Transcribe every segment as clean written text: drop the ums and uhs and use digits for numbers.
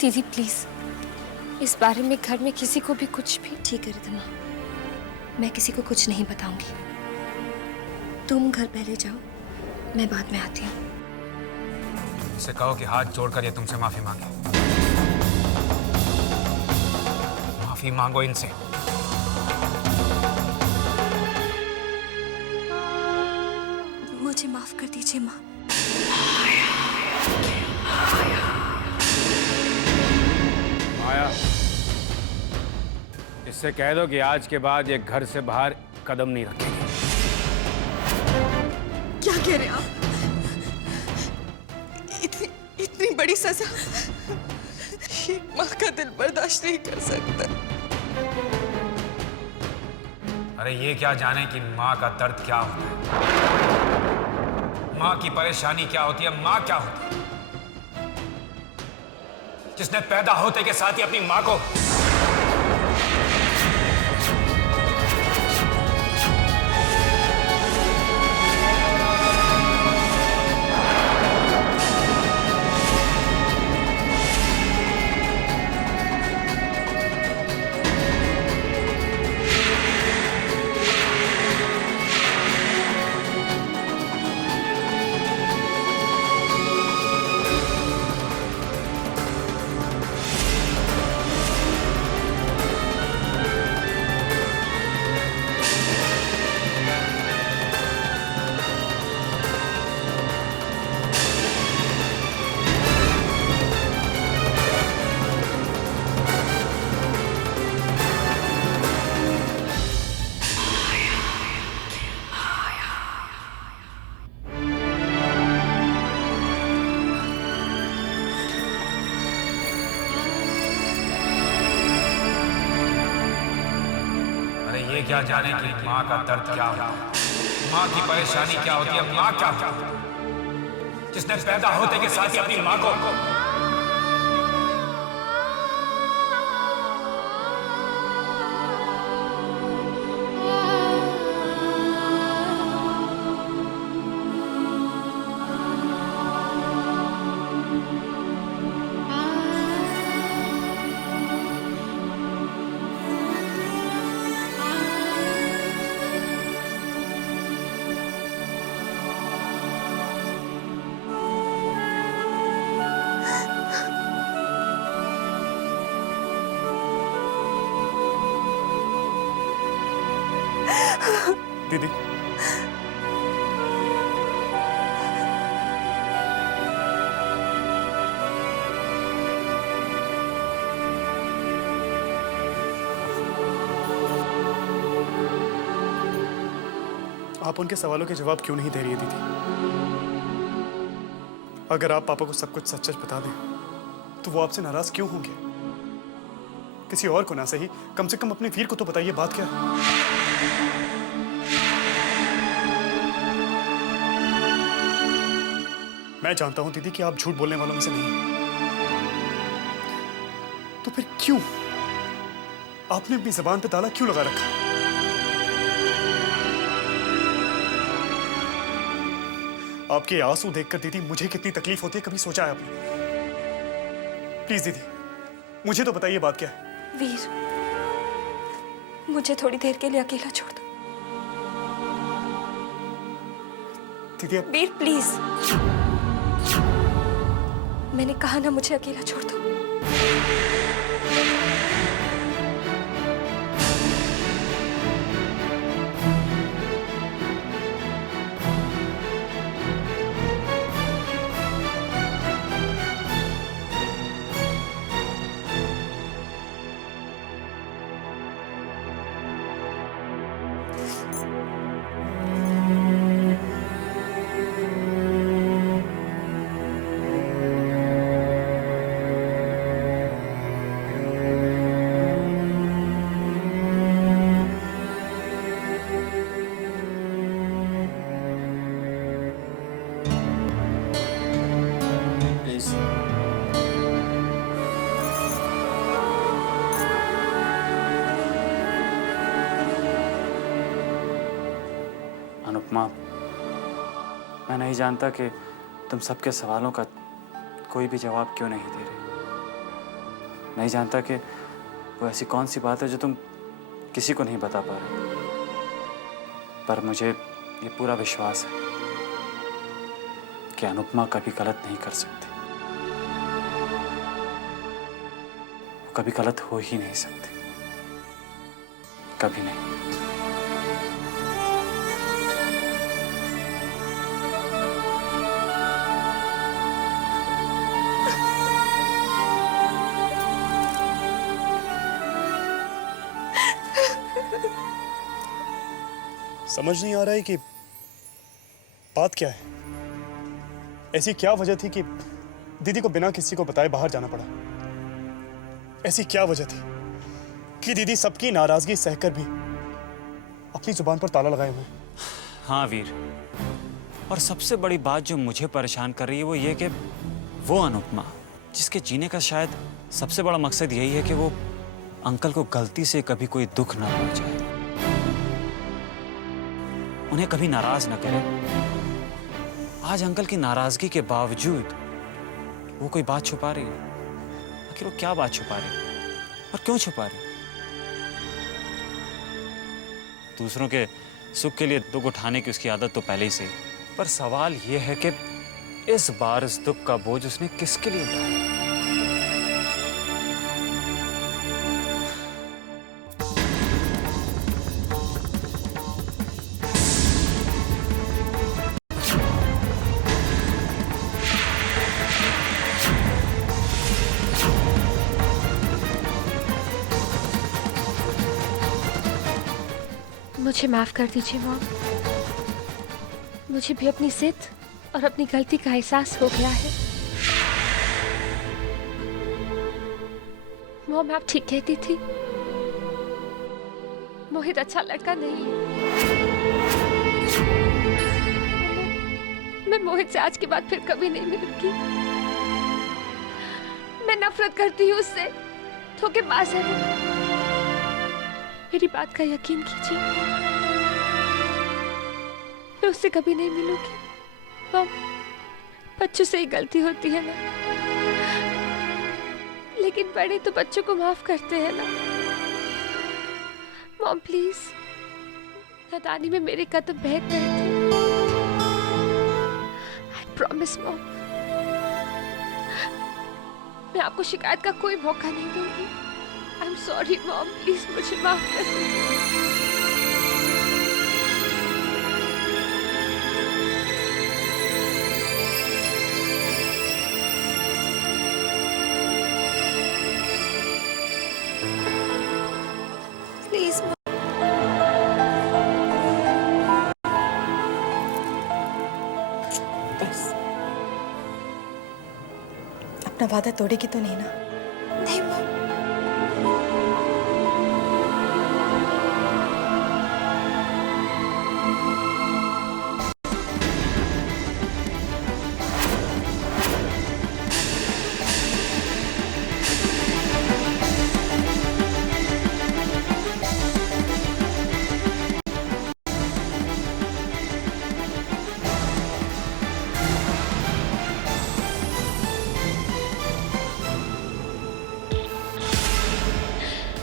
दीदी प्लीज इस बारे में घर में किसी को भी कुछ भी। ठीक है रिद्धमा, मैं किसी को कुछ नहीं बताऊंगी। तुम घर पहले जाओ, मैं बाद में आती हूँ। इसे कहो कि हाथ जोड़कर ये तुमसे माफी मांगे। माफी मांगो इनसे। मुझे माफ कर दीजिए माँ। माया, इससे कह दो कि आज के बाद ये घर से बाहर कदम नहीं रखेगी। क्या कह रहे हैं आप? इतनी बड़ी सजा एक माँ का दिल बर्दाश्त नहीं कर सकता। अरे ये क्या जाने कि माँ का दर्द क्या होता है, माँ की परेशानी क्या होती है, माँ क्या होती है, जिसने पैदा होते के साथ ही अपनी माँ को क्या जाने कि माँ का दर्द क्या होता है, माँ की परेशानी क्या होती है, माँ क्या होती है, जिसने पैदा होते के साथ ही अपनी माँ को दीदी, आप उनके सवालों के जवाब क्यों नहीं दे रही है दीदी? अगर आप पापा को सब कुछ सच सच बता दें तो वो आपसे नाराज क्यों होंगे? किसी और को ना सही, कम से कम अपने वीर को तो बताइए, बात क्या है? मैं जानता हूं दीदी कि आप झूठ बोलने वालों में से नहीं हैं। तो फिर क्यों आपने अपनी जबान पे ताला क्यों लगा रखा? आपके आंसू देखकर दीदी मुझे कितनी तकलीफ होती है, कभी सोचा है आपने? प्लीज दीदी, मुझे तो बताइए बात क्या है? वीर, मुझे थोड़ी देर के लिए अकेला छोड़ दो। दीदी वीर प्लीज, मैंने कहा ना मुझे अकेला छोड़ दो। अनुपमा, मैं नहीं जानता कि तुम सबके सवालों का कोई भी जवाब क्यों नहीं दे रहे। नहीं जानता कि वो ऐसी कौन सी बात है जो तुम किसी को नहीं बता पा रहे, पर मुझे ये पूरा विश्वास है कि अनुपमा कभी गलत नहीं कर सकती। वो कभी गलत हो ही नहीं सकती, कभी नहीं। समझ नहीं आ रहा है कि बात क्या है। ऐसी क्या वजह थी कि दीदी को बिना किसी को बताए बाहर जाना पड़ा? ऐसी क्या वजह थी कि दीदी सबकी नाराजगी सहकर भी अपनी जुबान पर ताला लगाए हुए? हाँ वीर, और सबसे बड़ी बात जो मुझे परेशान कर रही है वो ये कि वो अनुपमा जिसके जीने का शायद सबसे बड़ा मकसद यही है कि वो अंकल को गलती से कभी कोई दुख ना पहुंचाए, उन्हें कभी नाराज न करे। आज अंकल की नाराजगी के बावजूद वो कोई बात छुपा रही है। आखिर वो क्या बात छुपा रही है और क्यों छुपा रही है? दूसरों के सुख के लिए दुख उठाने की उसकी आदत तो पहले ही से, पर सवाल ये है कि इस बार इस दुख का बोझ उसने किसके लिए उठाया? मुझे माफ कर दीजिए मॉम। मुझे भी अपनी जिद और अपनी गलती का एहसास हो गया है। मॉम आप ठीक कहती थी, मोहित अच्छा लड़का नहीं है। मैं मोहित से आज के बाद फिर कभी नहीं मिलूंगी। मैं नफरत करती हूँ उससे, धोखेबाज है वो। मेरी बात का यकीन कीजिए, मैं उससे कभी नहीं मिलूंगी। मॉम, बच्चों से ही गलती होती है ना, लेकिन बड़े तो बच्चों को माफ करते हैं ना। मॉम प्लीज, नादानी में मेरे कदम बह गए थे। आई प्रॉमिस मॉम, मैं आपको शिकायत का कोई मौका नहीं दूंगी। I am sorry mom, please मुझे माफ कर दीजिए। प्लीज बस, अपना वादा तोड़ेगी तो नहीं ना? नहीं मॉम।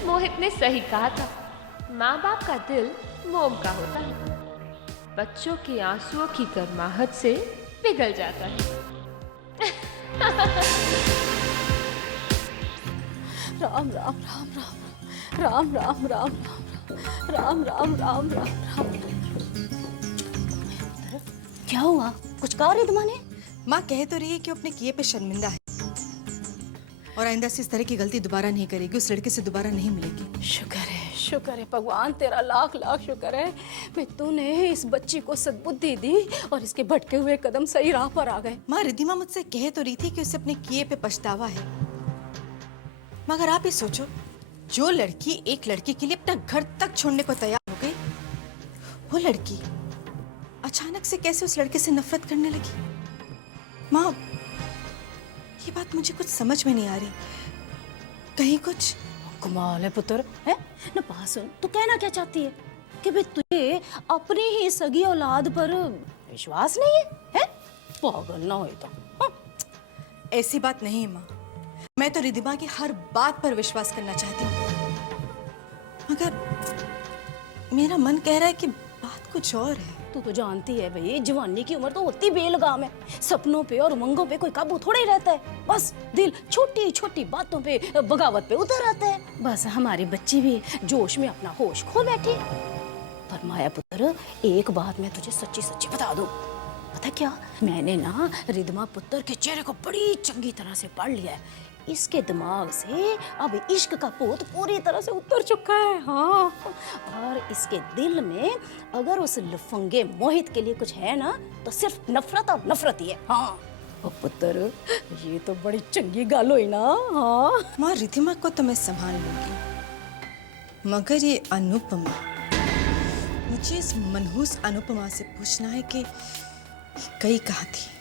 मोहित ने सही कहा था, माँ बाप का दिल मोम का होता है, बच्चों के आंसुओं की गर्माहट से पिघल जाता है। राम राम राम राम राम राम राम राम राम राम राम राम। क्या हुआ? कुछ कहा रिद्धमा ने? माँ कह तो रही है कि वो अपने किए पे शर्मिंदा है और आइंदा से इस तरह की गलती दोबारा नहीं करेगी, उस लड़के से दोबारा नहीं मिलेगी। शुक्र है भगवान, तेरा लाख लाख शुक्र है। मैं तूने इस बच्ची को सद्बुद्धि दी और इसके भटके हुए कदम सही राह पर आ गए। माँ, रिद्धिमा मुझसे कह तो रही थी कि उसे अपने किए पे पछतावा है, मगर आप ही सोचो, जो लड़की एक लड़के के लिए अपना घर तक छोड़ने को तैयार हो गई, वो लड़की अचानक से कैसे उस लड़के से नफरत करने लगी? माँ, ये बात मुझे कुछ समझ में नहीं आ रही। कहीं कुछ कमाल है पुत्र, है ना? बात सुन, तू कहना क्या चाहती है कि भाई तुझे अपनी ही सगी औलाद पर विश्वास नहीं है? पागल ना हो तो। ऐसी बात नहीं है माँ, मैं तो रिद्धिमा की हर बात पर विश्वास करना चाहती हूँ, मगर मेरा मन कह रहा है कि बात कुछ और है। तू तो जानती है भाई, जवानी की उम्र तो होती बेलगाम है। सपनों पे और उमंगों पे कोई काबू थोड़ा ही रहता है। बस दिल छोटी छोटी बातों पे, बगावत पे उतर आता है। बस हमारी बच्ची भी जोश में अपना होश खो बैठी। पर माया पुत्र, एक बात मैं तुझे सच्ची सच्ची बता दूं। पता क्या, मैंने ना रिद्धिमा पुत्र के चेहरे को बड़ी चंगी तरह से पढ़ लिया है। इसके दिमाग से अब इश्क का भूत पूरी तरह से उतर चुका है। हाँ, और इसके दिल में अगर उस लफंगे मोहित के लिए कुछ है ना, तो सिर्फ नफरत और नफरत ही है। हाँ और पुत्र, ये तो बड़ी चंगी गाल हुई ना। हाँ माँ, रिद्धिमा को तो मैं संभाल लूंगी, मगर ये अनुपमा, मुझे इस मनहूस अनुपमा से पूछना है कि गई कहाँ थी।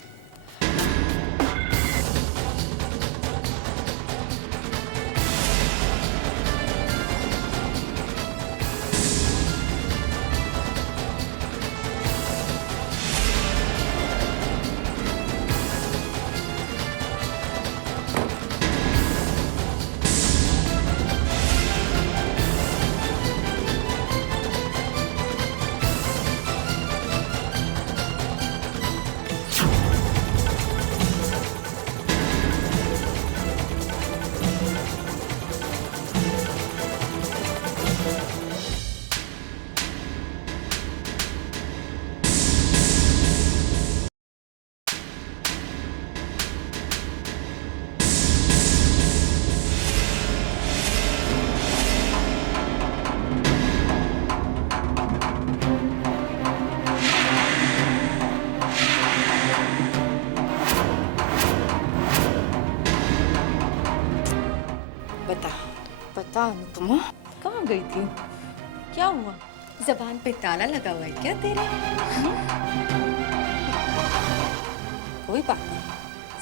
बता अनुपमा, कहाँ गई थी? क्या हुआ? जबान पे ताला लगा हुआ है क्या तेरे? कोई बात नहीं,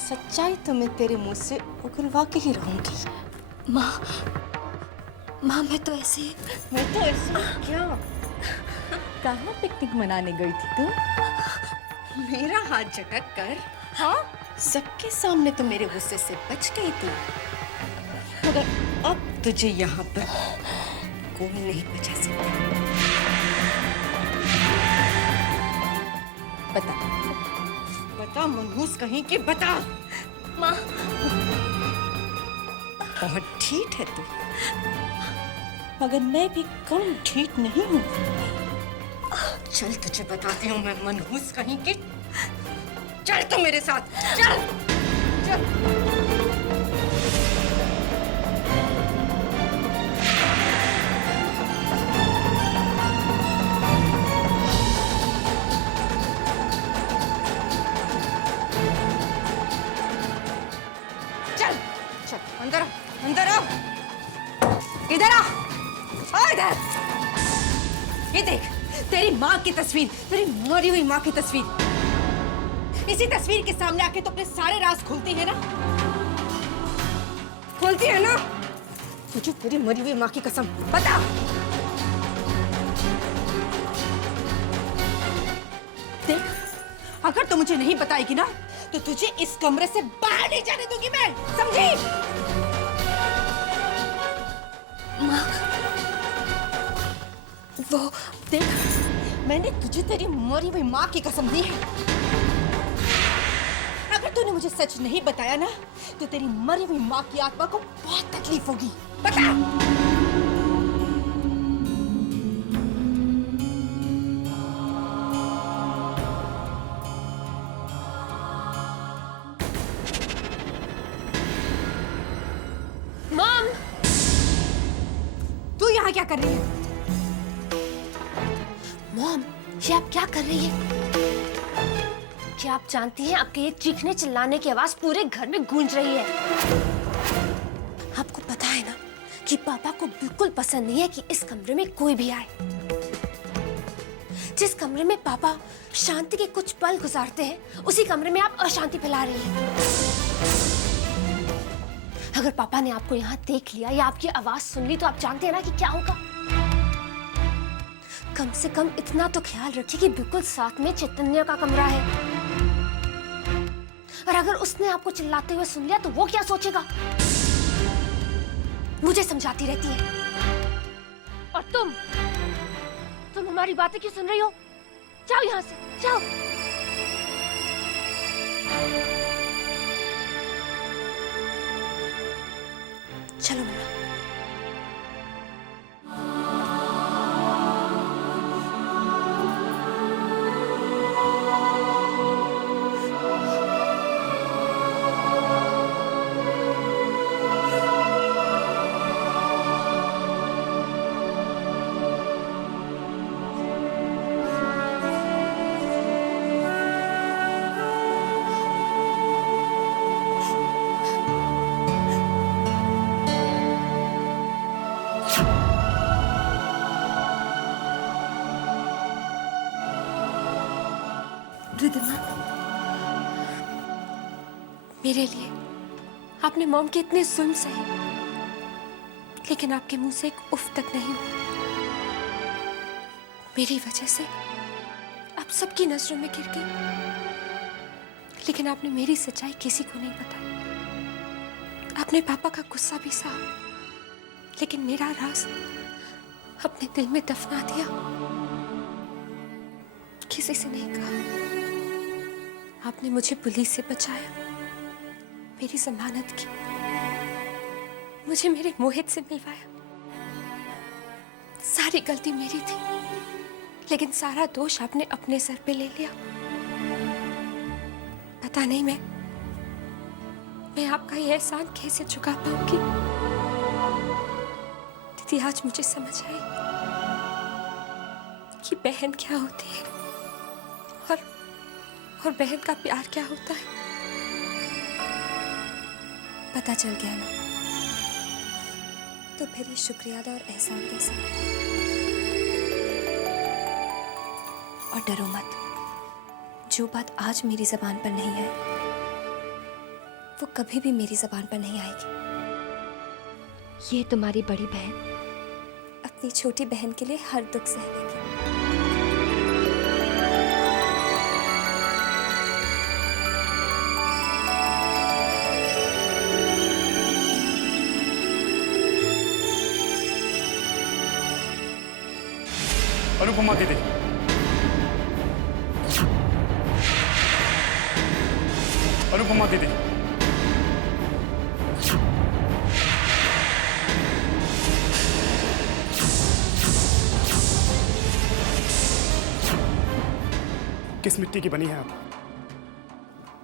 सच्चाई तो मैं तेरे मुंह से उगलवा के ही रहूंगी। माँ, माँ मैं तो ऐसे क्या? कहाँ पिकनिक मनाने गई थी तू? मेरा हाथ झटक कर। हाँ, सबके सामने तो मेरे गुस्से से बच गई तू, मगर अब तुझे यहाँ पर कोई नहीं बचा सकता। बता, बता मनहूस कहीं की, बता। माँ, बहुत ठीक है तू, मगर मैं भी कम ठीक नहीं हूँ। चल तुझे बताती हूँ मैं मनहूस कहीं की। चल तू मेरे साथ, चल चल। अंदर आ, अंदर आ, इधर आ, इधर। ये देख, तेरी माँ की तस्वीर, तेरी मरी हुई माँ की तस्वीर। इसी तस्वीर के सामने आके तो अपने सारे राज खोलती है ना, खोलती है ना? तुझे तेरी मरी हुई माँ की कसम, बता। देख, अगर तू मुझे नहीं बताएगी ना, तो तुझे इस कमरे से बाहर नहीं जाने दूंगी मैं, समझी? माँ, वो देख, मैंने तुझे तेरी मरी हुई माँ की कसम दी है। अगर तूने मुझे सच नहीं बताया ना, तो तेरी मरी हुई माँ की आत्मा को बहुत तकलीफ होगी, बता। मॉम, तू यहाँ क्या कर रही है? मॉम, ये आप क्या कर रही है? क्या आप जानती हैं आपके ये चीखने चिल्लाने की आवाज पूरे घर में गूंज रही है? आपको पता है ना कि पापा को बिल्कुल पसंद नहीं है कि इस कमरे में कोई भी आए। जिस कमरे में पापा शांति के कुछ पल गुजारते हैं, उसी कमरे में आप अशांति फैला रही हैं। अगर पापा ने आपको यहाँ देख लिया या आपकी आवाज सुन ली, तो आप जानते हैं ना कि क्या होगा। कम से कम इतना तो ख्याल रखिए कि बिल्कुल साथ में चैतन्य का कमरा है। और अगर उसने आपको चिल्लाते हुए सुन लिया, तो वो क्या सोचेगा? मुझे समझाती रहती है। और तुम हमारी बातें क्यों सुन रही हो? जाओ यहाँ से, जाओ। चलो मम्मा। रिद्धिमा, मेरे लिए आपने मॉम के इतने जुल्म सहे, लेकिन आपके मुंह से एक उफ तक नहीं हुआ। मेरी वजह से आप सबकी नजरों में गिर गई, लेकिन आपने मेरी सच्चाई किसी को नहीं बताई। आपने पापा का गुस्सा भी सहा, लेकिन मेरा राज अपने दिल में दफना दिया, किसी से नहीं कहा। आपने मुझे पुलिस से बचाया, मेरी जमानत की, मुझे मेरे मोहित से मिलवाया। सारी गलती मेरी थी, लेकिन सारा दोष आपने अपने सर पे ले लिया। पता नहीं मैं आपका ये एहसान कैसे चुका पाऊंगी। दीदी, आज मुझे समझ आई कि बहन क्या होती है और बहन का प्यार क्या होता है। पता चल गया ना, तो फिर ये शुक्रिया अदा और एहसान कैसा? और डरो मत, जो बात आज मेरी जबान पर नहीं है वो कभी भी मेरी जबान पर नहीं आएगी। ये तुम्हारी बड़ी बहन अपनी छोटी बहन के लिए हर दुख सह लेगी। अनुपमा दीदी, अनुपमा दीदी, किस मिट्टी की बनी है आप?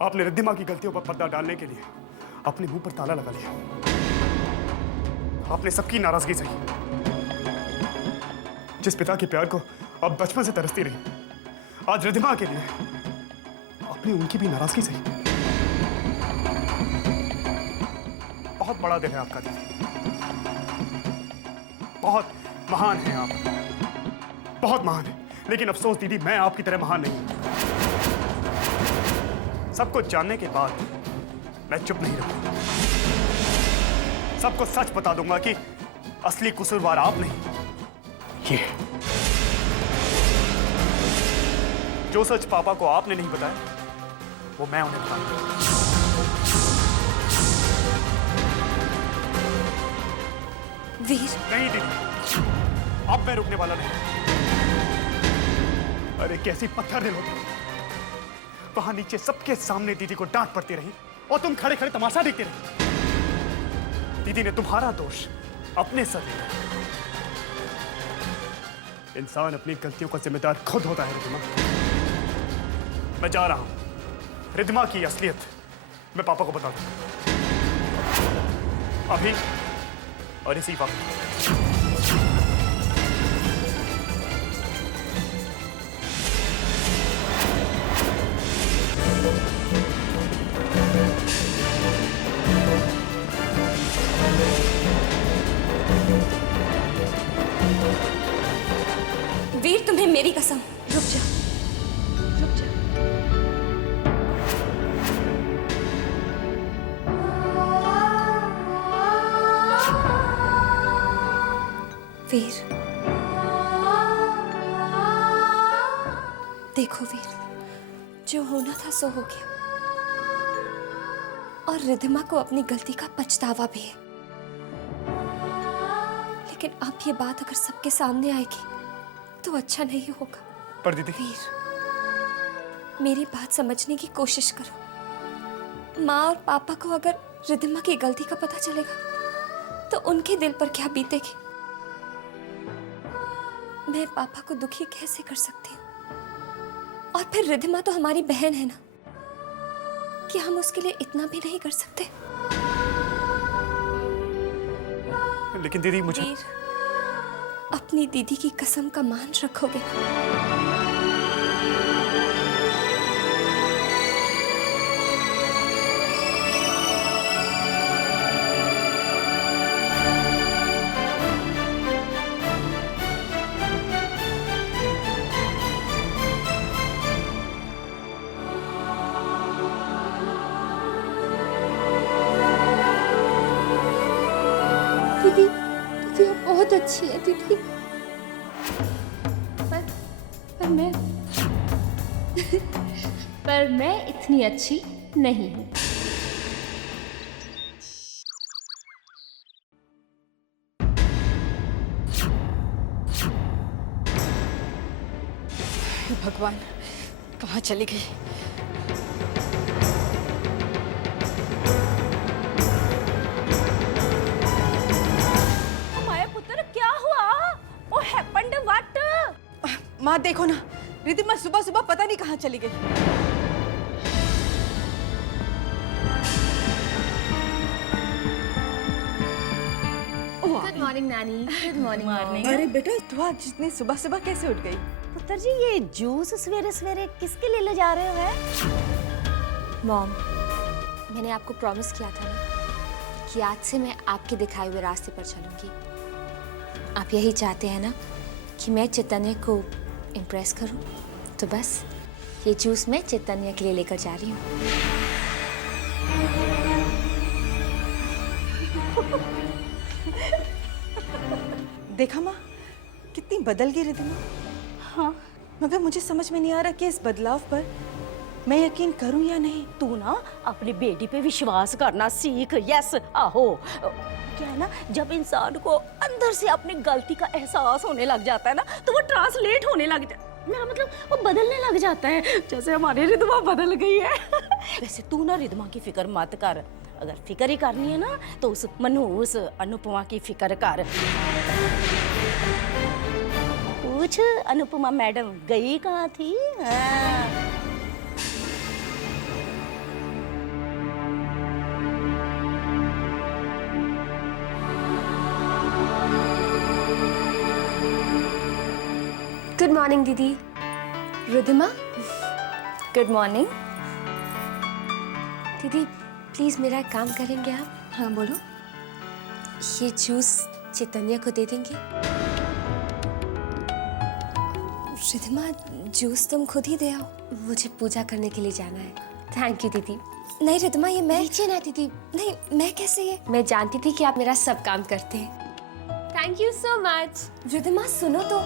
आपने रिद्धिमा की गलतियों पर पर्दा डालने के लिए अपने मुंह पर ताला लगा लिया। आपने सबकी नाराजगी सही। जिस पिता के प्यार को अब बचपन से तरसती रही, आज रिद्धिमा के लिए आपने उनकी भी नाराजगी सही। बहुत बड़ा दिल है आपका दीदी, बहुत महान है आप, बहुत महान है। लेकिन अफसोस दीदी, मैं आपकी तरह महान नहीं हूं। सब कुछ जानने के बाद मैं चुप नहीं रहूंगा। सबको सच बता दूंगा कि असली कसूरवार आप नहीं, ये जो सच पापा को आपने नहीं बताया वो मैं उन्हें बताऊंगा। वीर, नहीं दीदी, अब मैं रुकने वाला नहीं। अरे कैसी पत्थर दिल होती, वहां नीचे सबके सामने दीदी को डांट पड़ती रही और तुम खड़े खड़े तमाशा देखते रहे। दीदी ने तुम्हारा दोष अपने सर लिया। इंसान अपनी गलतियों का जिम्मेदार खुद होता है रिद्धिमा। मैं जा रहा हूं, रिद्धिमा की असलियत मैं पापा को बता दूंगा, अभी और इसी वक्त। वीर, तुम्हें मेरी कसम। रुक जा, रुक जा। वीर, देखो वीर, जो होना था सो हो गया, और रिद्धिमा को अपनी गलती का पछतावा भी है। लेकिन अब ये बात अगर सबके सामने आएगी तो अच्छा नहीं होगा। पर दीदी, वीर, मेरी बात समझने की कोशिश करो। माँ और पापा को अगर रिद्धिमा की गलती का पता चलेगा तो उनके दिल पर क्या बीतेगी। मैं पापा को दुखी कैसे कर सकती हूँ? और फिर रिद्धिमा तो हमारी बहन है ना, कि हम उसके लिए इतना भी नहीं कर सकते? लेकिन दीदी मुझे वीर, अपनी दीदी की कसम का मान रखोगे? दीदी, दीदी आप बहुत अच्छी है दीदी। पर मैं इतनी अच्छी नहीं हूँ। भगवान, कहाँ चली गई? माया पुत्र क्या हुआ? ओ हैपेंड व्हाट? माँ देखो ना, रिद्धिमा सुबह सुबह पता नहीं कहाँ चली गई। गुड मॉर्निंग नानी। Good morning. अरे बेटा, तू आज इतनी सुबह सुबह कैसे उठ गई? पुत्र जी, ये जूस सवेरे सवेरे किसके लिए ले जा रहे हो? है मॉम, मैंने आपको प्रॉमिस किया था ना कि आज से मैं आपके दिखाए हुए रास्ते पर चलूंगी। आप यही चाहते हैं ना कि मैं चैतन्य को इम्प्रेस करूं? तो बस ये जूस मैं चैतन्य के लिए लेकर जा रही हूँ। देखा माँ, कितनी बदल गई रिद्धिमा। हाँ, मगर मुझे समझ में नहीं आ रहा कि इस बदलाव पर मैं यकीन करूं या नहीं। तू ना अपनी बेटी पे विश्वास करना सीख। यस, आहो। क्या है ना, जब इंसान को अंदर से अपनी गलती का एहसास होने लग जाता है ना, तो वो ट्रांसलेट होने लग जाता है। मेरा मतलब वो बदलने लग जाता है, जैसे हमारी रिद्धिमा बदल गई है। वैसे तू ना रिद्धिमा की फिक्र मत कर। अगर फिक्र ही करनी है ना तो उस मनहूस अनुपमा की फिक्र कर। पूछ, अनुपमा मैडम गई कहाँ थी? हाँ। गुड मॉर्निंग दीदी। Riddhima, good morning. दीदी प्लीज मेरा एक काम करेंगे आप? हाँ बोलो। ये जूस चैतन्य को दे देंगे? रिद्धिमा, जूस तुम खुद ही दे आओ, मुझे पूजा करने के लिए जाना है। थैंक यू दीदी। नहीं रिद्धिमा, ये मैं नीचे ना दीदी। नहीं, मैं कैसे? ये मैं जानती थी कि आप मेरा सब काम करते हैं। Thank you so much. Riddhima सुनो तो।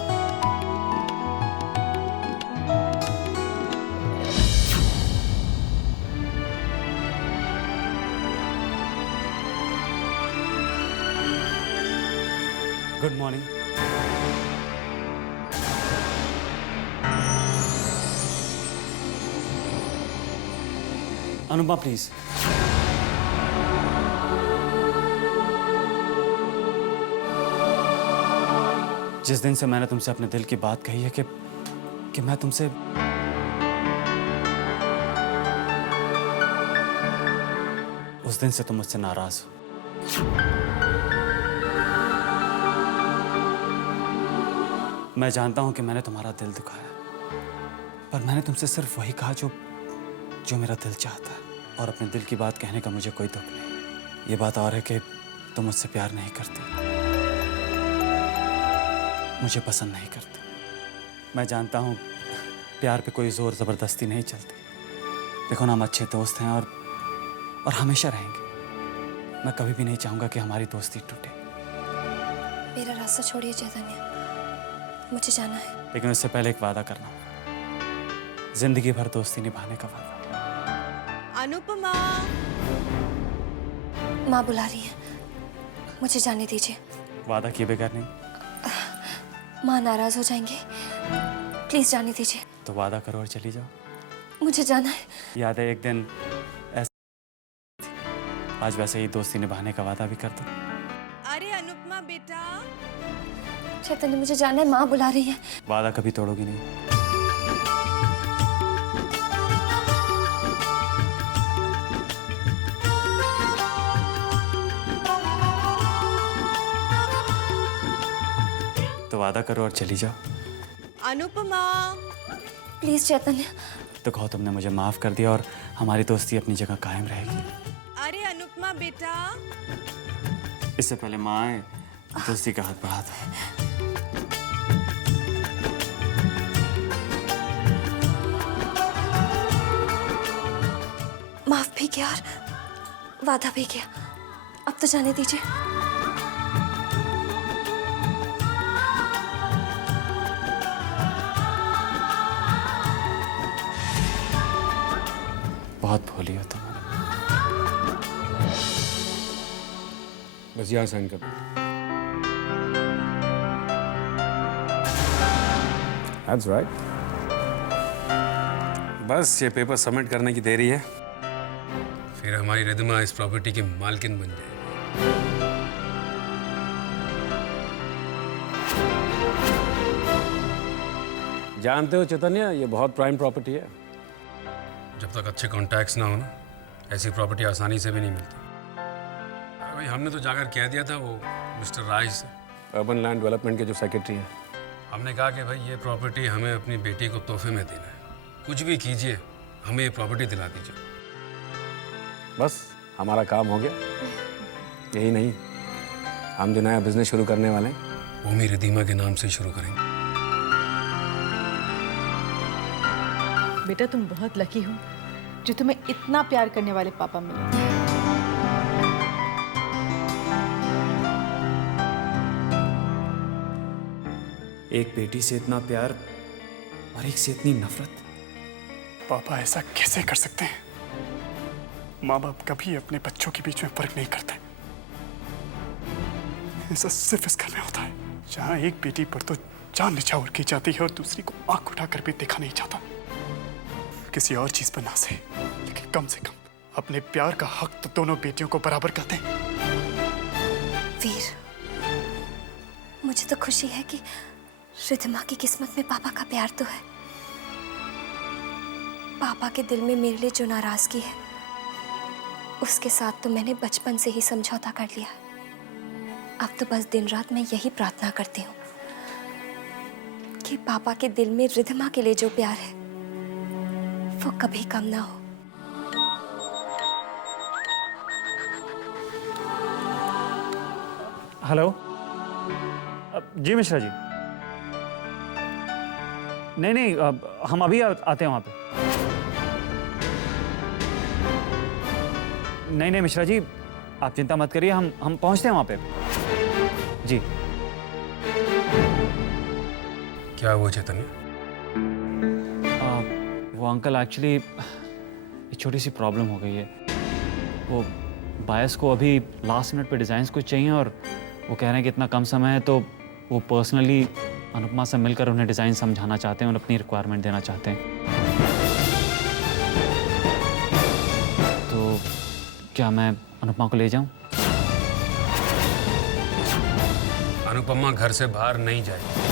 Good morning. अनुपमा प्लीज। जिस दिन से मैंने तुमसे अपने दिल की बात कही है कि मैं तुमसे उस दिन से तुम मुझसे नाराज हो। मैं जानता हूं कि मैंने तुम्हारा दिल दुखाया, पर मैंने तुमसे सिर्फ वही कहा जो मेरा दिल चाहता है, और अपने दिल की बात कहने का मुझे कोई दुख नहीं। ये बात और है कि तुम मुझसे प्यार नहीं करती, मुझे पसंद नहीं करती। मैं जानता हूं प्यार पे कोई जोर जबरदस्ती नहीं चलती। देखो ना, हम अच्छे दोस्त हैं और हमेशा रहेंगे। मैं कभी भी नहीं चाहूंगा कि हमारी दोस्ती टूटे। मेरा रास्ता छोड़िए चैतन्य, मुझे जाना है। लेकिन उससे पहले एक वादा करना, जिंदगी भर दोस्ती निभाने का वादा। अनुपमा, माँ बुला रही है, मुझे जाने दीजिए। वादा किए बगैर नहीं। माँ नाराज हो जाएंगे, प्लीज जाने दीजिए। तो वादा करो और चली जाओ। मुझे जाना है। याद है एक दिन ऐसे, आज वैसे ही दोस्ती निभाने का वादा भी कर दो। अरे अनुपमा बेटा, चैतन्य मुझे जाना है, माँ बुला रही है। वादा कभी तोड़ोगी नहीं। तो वादा करो और चली जाओ। अनुपमा। प्लीज चैतन्य। तो कहो तुमने मुझे माफ कर दिया और हमारी दोस्ती अपनी जगह कायम रहेगी। अरे अनुपमा बेटा। इससे पहले माँ आए, दोस्ती का हाथ बढ़ा दो। माफ भी किया और वादा भी किया, अब तो जाने दीजिए। बहुत भोली हो तुम। बस यहाँ साइन कर दो। That's right. बस ये पेपर सबमिट करने की देरी है, फिर हमारी रिद्धिमा इस प्रॉपर्टी की मालकिन बन जाएगी। जानते हो चैतन्य, ये बहुत प्राइम प्रॉपर्टी है। जब तक अच्छे कॉन्टैक्ट्स ना हो ना, ऐसी प्रॉपर्टी आसानी से भी नहीं मिलती। अरे भाई, हमने तो जाकर कह दिया था वो मिस्टर राज से, अर्बन लैंड डेवलपमेंट के जो सेक्रेटरी हैं। हमने कहा कि भाई ये प्रॉपर्टी हमें अपनी बेटी को तोहफे में देना है, कुछ भी कीजिए हमें ये प्रॉपर्टी दिला दीजिए। बस हमारा काम हो गया। यही नहीं, हम जो नया बिजनेस शुरू करने वाले हैं वो मेरी रिद्धिमा के नाम से शुरू करेंगे। बेटा तुम बहुत लकी हो जो तुम्हें इतना प्यार करने वाले पापा मिले। एक बेटी से इतना प्यार और एक से इतनी नफरत। पापा ऐसा कैसे कर सकते हैं? माँ बाप कभी अपने बच्चों के बीच में फर्क नहीं करते। ऐसा सिर्फ इस घर में होता है, जहाँ एक बेटी पर तो जान निछावर की जाती है और दूसरी को आंख उठाकर भी देखा नहीं जाता। किसी और चीज पर ना से, लेकिन कम से कम अपने प्यार का हक तो दोनों बेटियों को बराबर करते हैं। वीर, मुझे तो खुशी है कि रिद्धिमा की किस्मत में पापा का प्यार तो है। पापा के दिल में मेरे लिए जो नाराजगी है, उसके साथ तो मैंने बचपन से ही समझौता कर लिया। अब तो बस दिन रात मैं यही प्रार्थना करती हूँ कि पापा के दिल में रिद्धिमा के लिए जो प्यार है वो कभी कम ना हो। हेलो जी मिश्रा जी। नहीं, हम अभी आते हैं वहाँ पे। नहीं मिश्रा जी, आप चिंता मत करिए, हम पहुँचते हैं वहाँ पे। जी। क्या हुआ चैतन्य? वो अंकल एक्चुअली एक छोटी सी प्रॉब्लम हो गई है। वो बायस को अभी लास्ट मिनट पे डिज़ाइंस कुछ चाहिए और वो कह रहे हैं कि इतना कम समय है, तो वो पर्सनली अनुपमा से मिलकर उन्हें डिज़ाइन समझाना चाहते हैं और अपनी रिक्वायरमेंट देना चाहते हैं। तो क्या मैं अनुपमा को ले जाऊं? अनुपमा घर से बाहर नहीं जाएगी।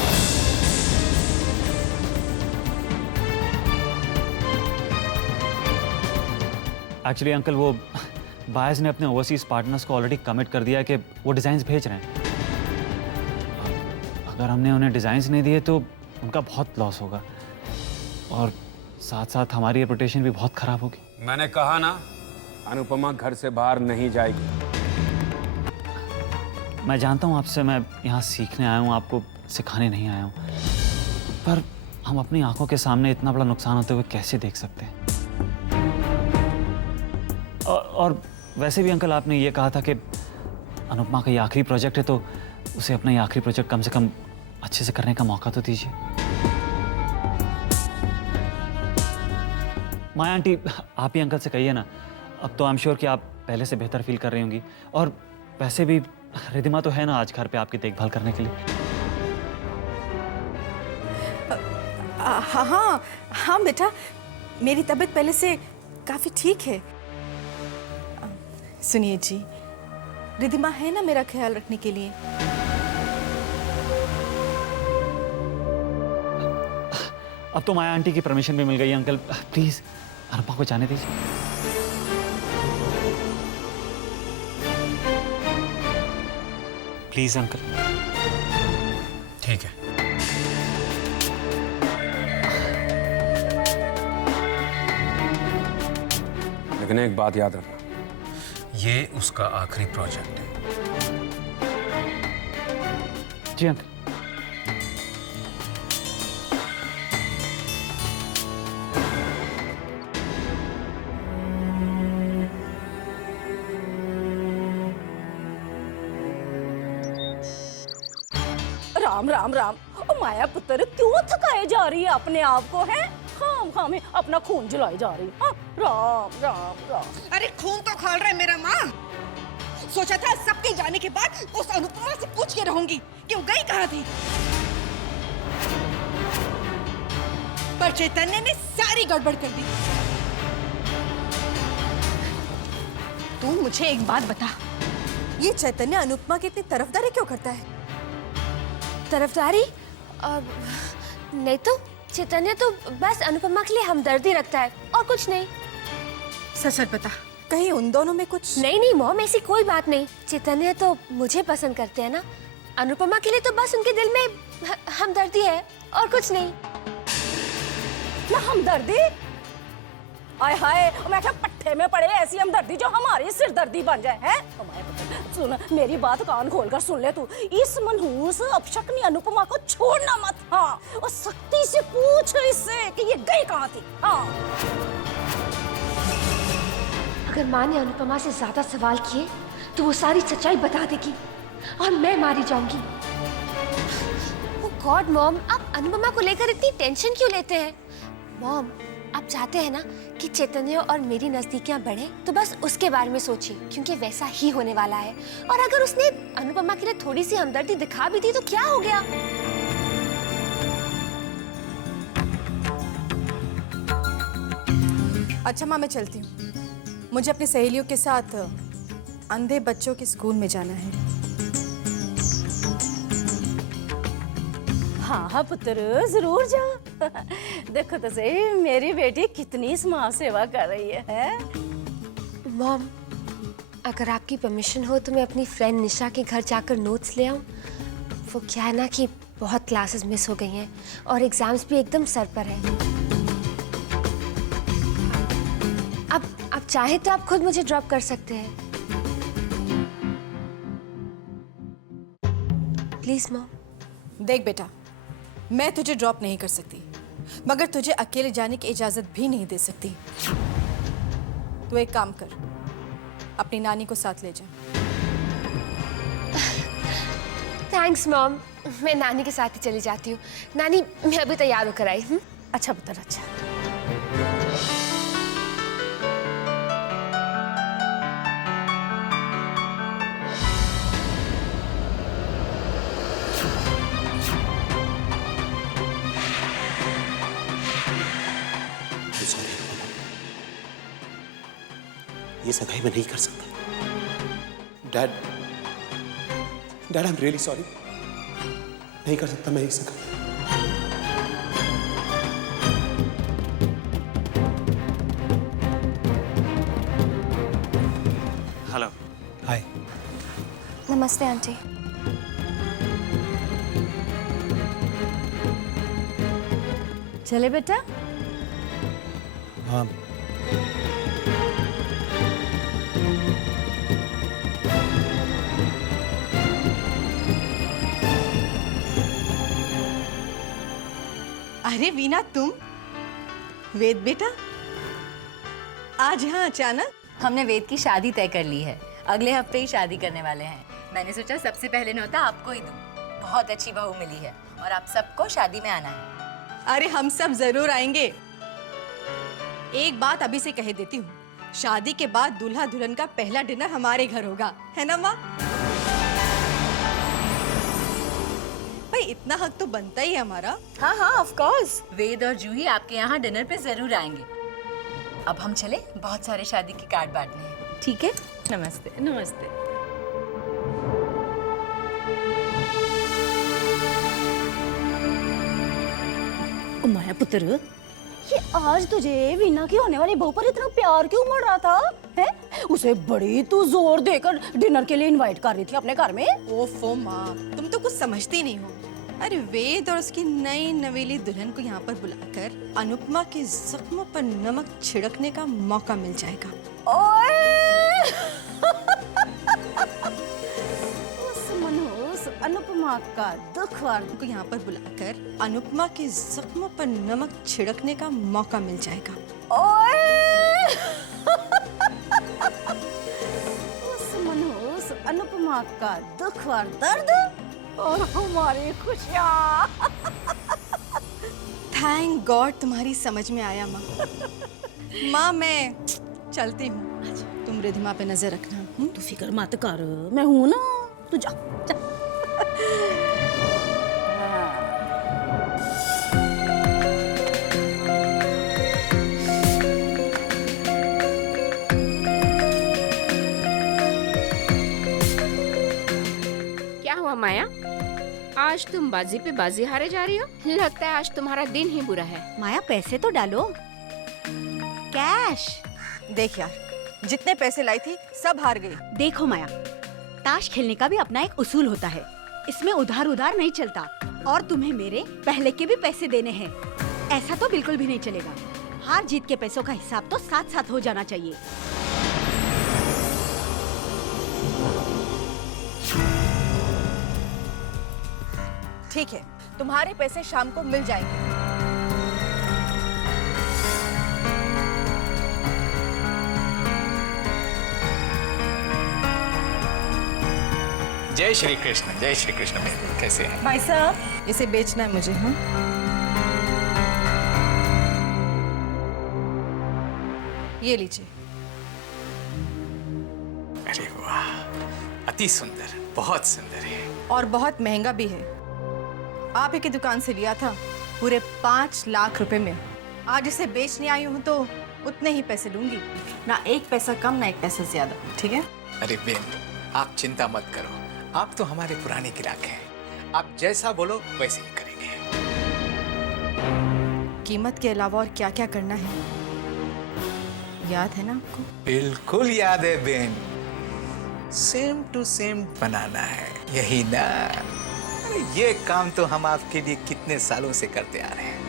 एक्चुअली अंकल, वो बायस ने अपने ओवरसीज पार्टनर्स को ऑलरेडी कमिट कर दिया कि वो डिज़ाइंस भेज रहे हैं। अगर हमने उन्हें डिज़ाइंस नहीं दिए तो उनका बहुत लॉस होगा और साथ साथ हमारी रेपुटेशन भी बहुत खराब होगी। मैंने कहा ना, अनुपमा घर से बाहर नहीं जाएगी। मैं जानता हूँ आपसे, मैं यहाँ सीखने आया हूँ, आपको सिखाने नहीं आया हूँ, पर हम अपनी आंखों के सामने इतना बड़ा नुकसान होते हुए कैसे देख सकते हैं? और वैसे भी अंकल, आपने ये कहा था कि अनुपमा का ये आखिरी प्रोजेक्ट है, तो उसे अपना ये आखिरी प्रोजेक्ट कम से कम अच्छे से करने का मौका तो दीजिए। माया आंटी, आप ही अंकल से कहिए ना। अब तो आई एम श्योर कि आप पहले से बेहतर फील कर रही होंगी, और वैसे भी रिधिमा तो है ना आज घर पे आपकी देखभाल करने के लिए। हाँ हाँ हाँ बेटा, मेरी तबीयत पहले से काफी ठीक है। सुनिए जी, रिधिमा है ना मेरा ख्याल रखने के लिए। अब तो माया आंटी की परमिशन भी मिल गई है। अंकल प्लीज अनुपमा को जाने दीजिए। Please uncle. ठीक है। लेकिन एक बात याद रखना, ये उसका आखिरी प्रोजेक्ट है। जी अंकल। राम राम राम। ओ माया पुत्र, क्यों थकाए जा रही है अपने आप को? है खाम खाम में अपना खून जलाई जा रही है। हाँ, राम राम राम। अरे खून तो खोल रहे मेरा माँ। सोचा था सबके जाने के बाद उस अनुपमा से पूछ के रहूंगी कि वो गई कहाँ थी, पर चैतन्य ने सारी गड़बड़ कर दी। तू मुझे एक बात बता, ये चैतन्य अनुपमा की इतनी तरफदारी क्यों करता है? तरफदारी? नहीं तो चैतन्य तो बस अनुपमा के लिए हमदर्दी रखता है और कुछ नहीं। सच सच बता, कहीं उन दोनों में कुछ? नहीं नहीं मॉम, ऐसी कोई बात नहीं। चैतन्य तो मुझे पसंद करते हैं ना, अनुपमा के लिए तो बस उनके दिल में हमदर्दी है और कुछ नहीं। ना हमदर्दी? आय हाय, मैं क्या पट्टे में पड़े ऐसी हमदर्दी जो हमारी सिरदर्दी बन जाए। है सुन, मेरी बात कान खोलकर सुन ले तू। इस मनहूस अपशक्नी अनुपमा को छोड़ना मत। हाँ, और सख्ती से पूछ इससे कि ये गई कहाँ थी। हाँ, अगर माँ ने अनुपमा से ज्यादा सवाल किए तो वो सारी सच्चाई बता देगी और मैं मारी जाऊंगी। ओह गॉड मॉम, आप अनुपमा को लेकर इतनी टेंशन क्यों लेते हैं? मॉम, आप चाहते हैं ना कि चैतन्य और मेरी नजदीकियां बढ़े, तो बस उसके बारे में सोचिए, क्योंकि वैसा ही होने वाला है। और अगर उसने अनुपमा के लिए थोड़ी सी हमदर्दी दिखा भी दी तो क्या हो गया? अच्छा माँ, मैं चलती हूँ। मुझे अपनी सहेलियों के साथ अंधे बच्चों के स्कूल में जाना है। हाँ हाँ पुत्र, जरूर जा। देखो तो सही, मेरी बेटी कितनी समाज सेवा कर रही है? मॉम, अगर आपकी परमिशन हो तो मैं अपनी फ्रेंड निशा के घर जाकर नोट्स ले आऊं। वो क्या है ना कि बहुत क्लासेस मिस हो गई हैं और एग्जाम्स भी एकदम सर पर है। अब आप चाहे तो आप खुद मुझे ड्रॉप कर सकते हैं। Please mom. देख बेटा, मैं तुझे ड्रॉप नहीं कर सकती, मगर तुझे अकेले जाने की इजाजत भी नहीं दे सकती। तू एक काम कर, अपनी नानी को साथ ले जा। थैंक्स मॉम, मैं नानी के साथ ही चली जाती हूँ। नानी, मैं अभी तैयार होकर आई हूँ। अच्छा पुत्र, अच्छा। ये सगाई मैं नहीं कर सकता। Dad, I am really sorry. नहीं कर सकता मैं ये सगाई। हेलो। हाय। नमस्ते आंटी। चले बेटा। हाँ। अरे वीना, तुम? वेद बेटा, आज यहाँ अचानक? हमने वेद की शादी तय कर ली है। अगले हफ्ते ही शादी करने वाले हैं। मैंने सोचा सबसे पहले न्योता आपको ही दूं। बहुत अच्छी बहू मिली है और आप सबको शादी में आना है। अरे हम सब जरूर आएंगे। एक बात अभी से कह देती हूँ, शादी के बाद दूल्हा दुल्हन का पहला डिनर हमारे घर होगा, है ना माँ? इतना हक तो बनता ही है हमारा। हाँ हाँ ऑफ कोर्स, वेद और जूही आपके यहाँ डिनर पे जरूर आएंगे। अब हम चले, बहुत सारे शादी के कार्ड बांटने हैं। ठीक है, नमस्ते। नमस्ते। ओ माया पुत्र, ये आज तुझे वीना की होने वाली बहू पर इतना प्यार क्यों उमड़ रहा था? है? उसे बड़ी तू जोर देकर डिनर के लिए इनवाइट कर रही थी अपने घर में। ओफो माँ, तुम तो कुछ समझती नहीं हो। अरे वेद और उसकी नई नवेली दुल्हन को यहाँ पर बुलाकर अनुपमा के जख्मों पर नमक छिड़कने का मौका मिल जाएगा। ओए! उस मनहूस अनुपमा का दुख और को यहाँ पर बुलाकर अनुपमा के जख्मों पर नमक छिड़कने का मौका मिल जाएगा। ओए! उस मनहूस अनुपमा का दुख और दर्द और हमारी खुशियाँ। थैंक गॉड तुम्हारी समझ में आया माँ। माँ मैं चलती हूँ, तुम रिधिमा पे नजर रखना। तू फिक्र मत कर, मैं हूं ना, तू जा जा। क्या हुआ माया, आज तुम बाजी पे बाजी हारे जा रही हो? लगता है आज तुम्हारा दिन ही बुरा है। माया पैसे तो डालो, कैश। देख यार, जितने पैसे लाई थी सब हार गई। देखो माया, ताश खेलने का भी अपना एक उसूल होता है, इसमें उधार उधार नहीं चलता। और तुम्हें मेरे पहले के भी पैसे देने हैं, ऐसा तो बिल्कुल भी नहीं चलेगा। हार जीत के पैसों का हिसाब तो साथ साथ हो जाना चाहिए। ठीक है, तुम्हारे पैसे शाम को मिल जाएंगे। जय श्री कृष्ण, जय श्री कृष्ण। कैसे हैं? भाई साहब, इसे बेचना है मुझे। हाँ, ये लीजिए। अरे वाह, अति सुंदर, बहुत सुंदर है। और बहुत महंगा भी है। आप ही की दुकान से लिया था, पूरे 5 लाख रुपए में। आज इसे बेचने आई हूँ तो उतने ही पैसे लूंगी, ना एक पैसा कम ना एक पैसा ज्यादा। ठीक है? अरे बेन, आप चिंता मत करो, आप तो हमारे पुराने ग्राहक हैं। आप जैसा बोलो वैसे ही करेंगे। कीमत के अलावा और क्या क्या करना है याद है ना आपको? बिल्कुल याद है बेन, सेम टू सेम बनाना है, यही ना? अरे ये काम तो हम आपके लिए कितने सालों से करते आ रहे हैं।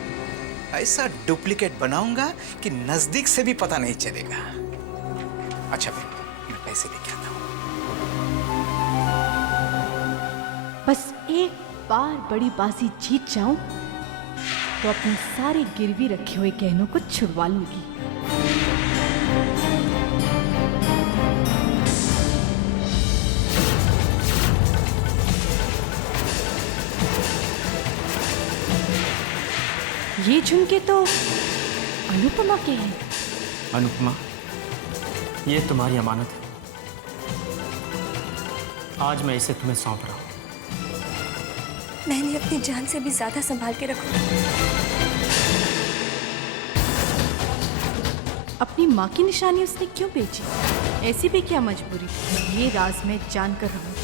ऐसा डुप्लीकेट बनाऊंगा कि नजदीक से भी पता नहीं चलेगा। अच्छा बेन, मैं पैसे लेके आता हूँ। बस एक बार बड़ी बाजी जीत जाऊं तो अपने सारे गिरवी रखे हुए गहनों को छुड़वा लूंगी। ये झुमके तो अनुपमा के हैं। अनुपमा, ये तुम्हारी अमानत है। आज मैं इसे तुम्हें सौंप रहा हूं। मैंने अपनी जान से भी ज्यादा संभाल के रखा। अपनी माँ की निशानी उसने क्यों बेची? ऐसी भी क्या मजबूरी? ये राज मैं जानकर रहूंगी।